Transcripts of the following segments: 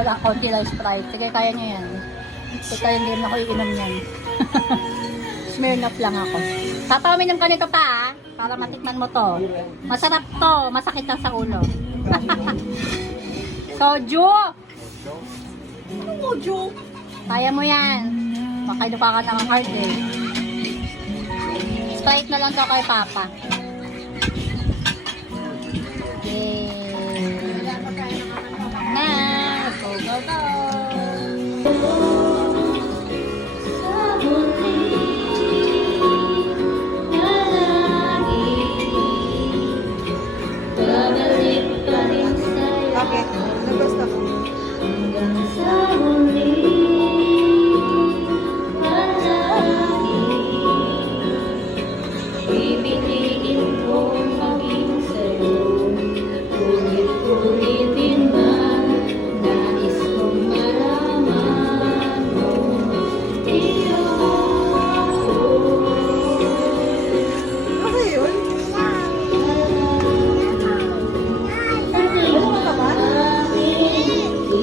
Coca-Cola, konti lang Sprite. Sige, kaya niyo yan. Sige, hindi na ako iinom yan. Smirnoff lang ako. Tatawa, minom ka nito pa, para matikman mo to. Masarap to, masakit lang sa ulo. Soju! Ano mo, Jo? Kaya mo yan. Makaido pa ka ng hard eh. Sprite na lang to kay Papa. Yay! Na! Go, go, go! Bakit? Nabasta ko. Ano yun? Ano ka ba? Kaya mo yan.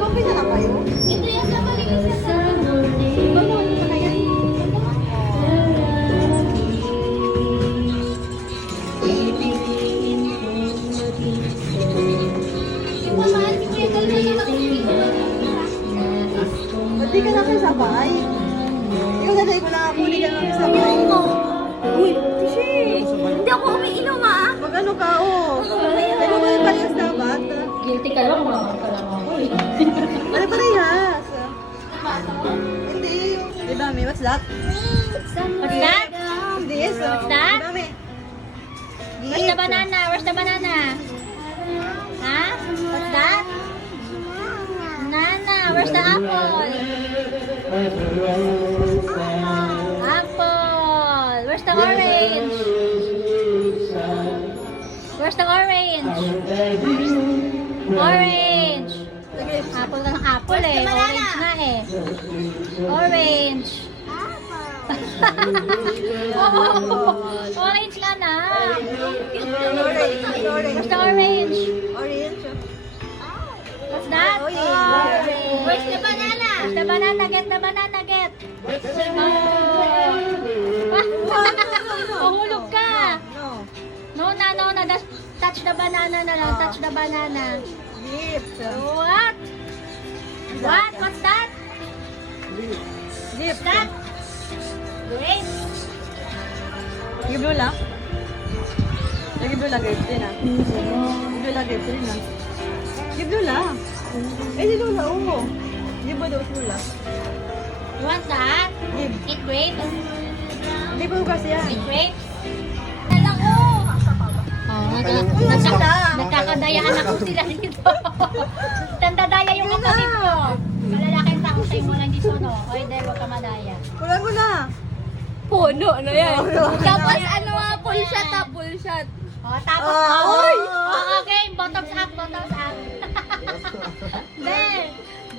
Okay na lang kayo? Ba't di ka na kasabay? Ikaw daddy ko na ako, di ka na kasabay. Uy, Tishi! Hindi ako umiinom ah! Mag ano ka, oh. Di ba kayo parehas dapat? Guilty ka lang, mga ka lang ako eh. Ano parehas? Hindi. Di ba, May? What's that? What's that? This? What's that? Di ba, May? Where's the banana? Where's the banana? Ha? What's that? Banana. Where's the apple? Apple. Where's the orange? Where's the orange? Orange. Apple na ng apple eh. Orange na eh. Orange. Orange ka na. Where's the orange? Orange. What's that? Orange. Where's the banana? Where's the banana? Get the banana, get. Mahulog ka. No. No na. Just touch the banana na lang. Touch the banana. Lips. What? What? What's that? Lips. That? Wait. Give Lola. Give Lola grapes din ah. Give Lola grapes din ah. Give Lola. Eh, di Lola, oo. Give mo daw Lola. You want that? Give. Eat grapes? Hindi ba kasi yan? Eat grapes? Alam ko! Nagkakadayaan ako sila dito. Tandadaya yung kapatid ko. Malalaking tao sa'yo mo lang dito, no? Oy, dahil huwag ka madaya. Wala mo na. Puno, ano yan? Tapos ano nga, full shot ah, full shot. O, tapos, Uy! okay, bottoms up, bottoms up. There.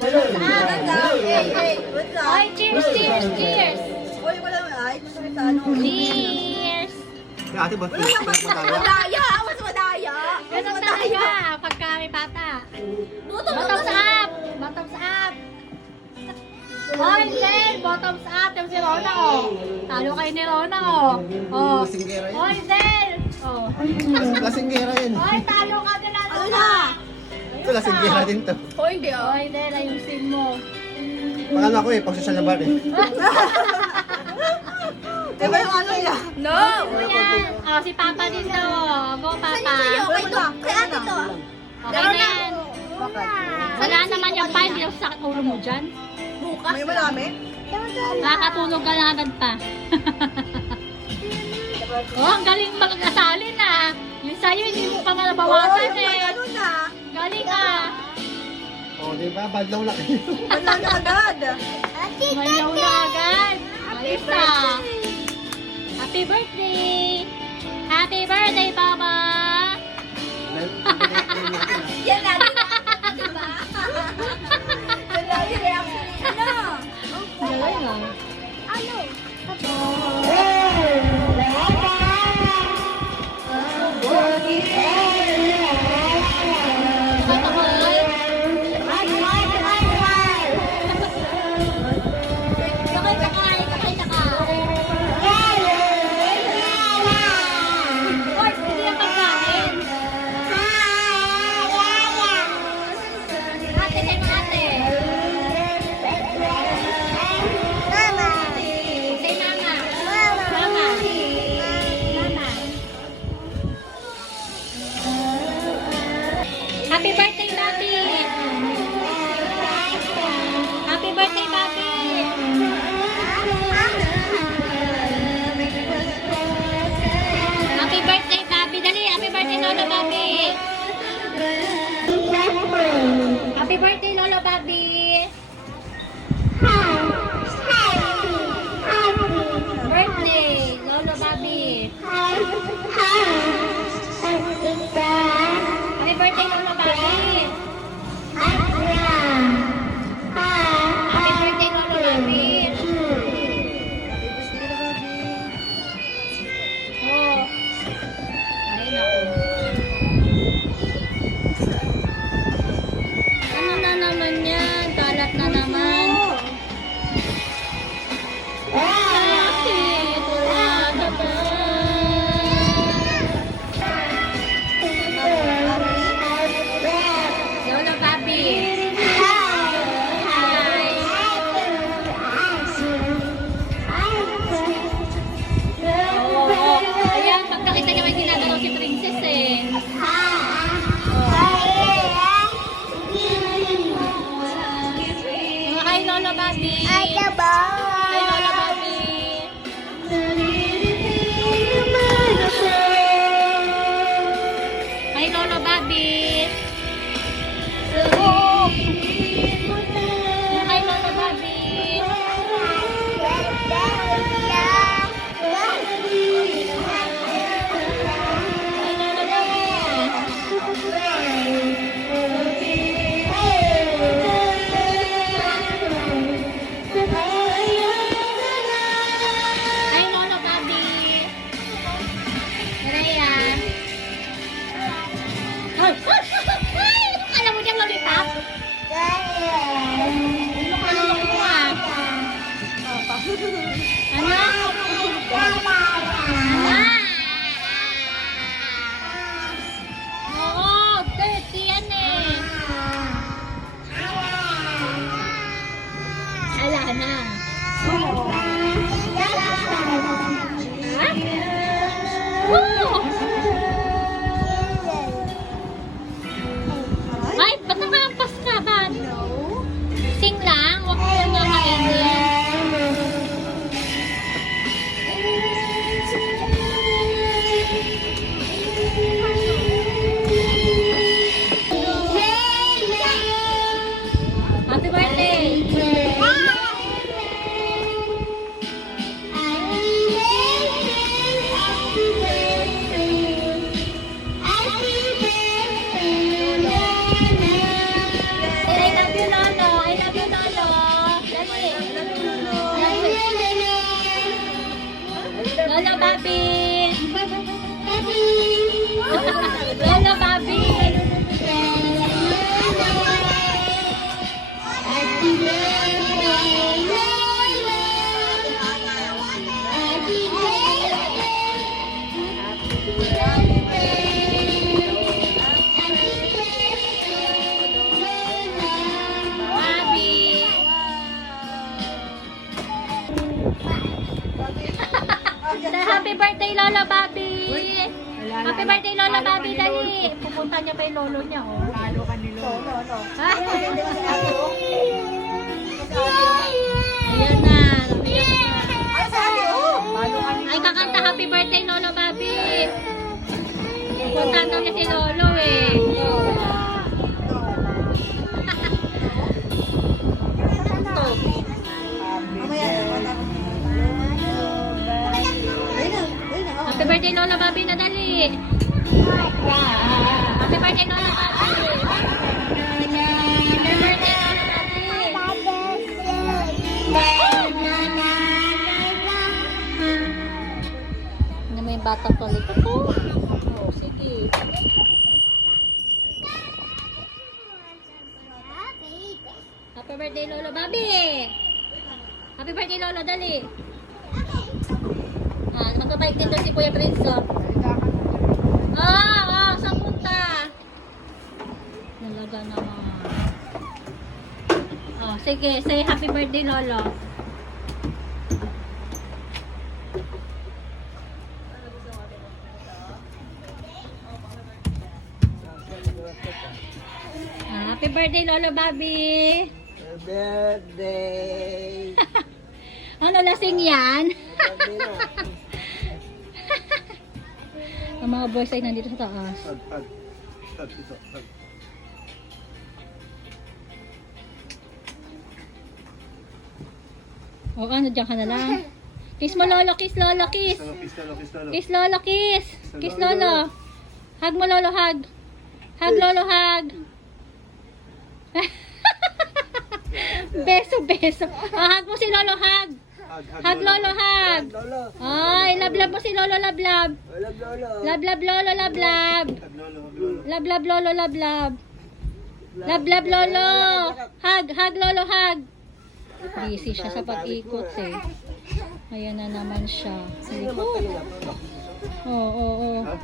Bottoms up. Hey, what's up? Oy, cheers, cheers, cheers. Uy, wala mo. Ay, masakit sa ano. Cheers. Ate, ba't madaya? Madaya! Mas madaya! Ganun talaga, pagka may bata. Bottoms up, bottoms up. Oy, Zen, bottoms up. Yung si Rona, oh. Talo kayo ni Rona, oh. Oh. Lasinggera yun. Oy, Zen. Oh. Lasinggera yun. Oy, talo ka din na Ano na? Ito, lasinggera din to. O hindi ah. Oy, Zen, ayusin mo. Pangalan ako eh, pag social na bar eh. Di ba yung ano niya? No! Yan. Oh, si Papa din daw, oh. Go, Papa. Sa'yo, kay to, kay ate to. Okay na yan. Wala naman yung pa, hindi ako sakit ulo mo dyan. Bukas. May marami? Nakakatulog ka lang agad pa. Oh, ang galing mag-asalin ah. Yung sa'yo, hindi mo pa nga nabawasan eh. Ano na? Galing ah. Oo, Di ba? Badlaw lang. Wala na agad. Malaw na agad. Ayos na. Happy birthday! Happy birthday, Papa! Yan na, diba? Yan lagi reaction ni ano? Galay na. Ano? Sakay, sakay, sakay, sakay. Boys, hindi ang pagkain. Ate, say mo ate. Say mama. Mama. Mama. Happy birthday, Papi. Happy birthday, Papi. Happy birthday, Papi. Dali, happy birthday, Lolo Papi. Happy birthday, Lolo Papi. Birthday, Lolo Papi. Happy birthday, Lolo Papi. Happy birthday, Lolo Papi. Oh. Ay, naku. Ano na naman yan? Kalat na naman. Bakit? Wala ka ba? Lolo Papi. Hi. Oo. Ayan, pagkakita niya may ginagalaw si Princess eh. Hi, Lolo Papi. Hi, Lolo Papi. Hi, Lolo Papi. Hi, Lolo Papi. Hi, Lolo Papi. Hi, Lolo Papi. Rhea. Ay! Ay! Alam mo dyan, lollipop? Ano ka naman mo ah? Ano? Oo, dirty yan eh. Ala na. Ha? Oo! Ay, ba't nakahampas ka ba? Sing lang, huwag mo lang makainin. Happy birthday! I love you, Lolo. I love you, Lolo. Dali. Lolo, Papi. Lolo, Papi. Papi. Happy birthday, Lolo Papi. Happy birthday, Lolo Papi. Dali. Pupunta niya pa yung lolo niya, oh. Lalo ka ni Lolo. Ha? Ayan na. Ay, sabi, oh! Lalo ka ni Ay, kakanta happy birthday, Lolo Papi. Pupunta daw niya si Lolo, eh. birthday, Lola Bobby na dali. Happy birthday, Lola Bobby. Happy birthday, Lola Bobby. Ano mo yung batang tuloy ko? Oh, sige. Happy birthday, Lola Bobby. Happy birthday, Lola, dali. Magpapalik din daw si Kuya Prince, oh. Saan punta? Nalaga naman. Sige, say happy birthday, Lolo. Happy birthday, Lolo Bobby. Birthday! Ano, lasing yan? Ang mga boys ay nandito sa taas. Tag, ito, tag. O ano, dyan ka na lang. Kiss mo, Lolo, kiss, Lolo, kiss. Kiss lolo, kiss lolo. Kiss, Lolo, kiss. Kiss, Lolo. Hug mo, Lolo, hug. Hug, Lolo, hug. Beso, beso. Hug mo si Lolo, hug. Hug, Lolo, hug. Ay, love mo si Lolo, love. Love, Lolo, love. Hag lolo, hag lolo. Love, Lolo, love. Love, Lolo. Hug, Lolo, hug. Busy siya sa pag-ikot, eh. Ayan na naman siya. Oo. Ha?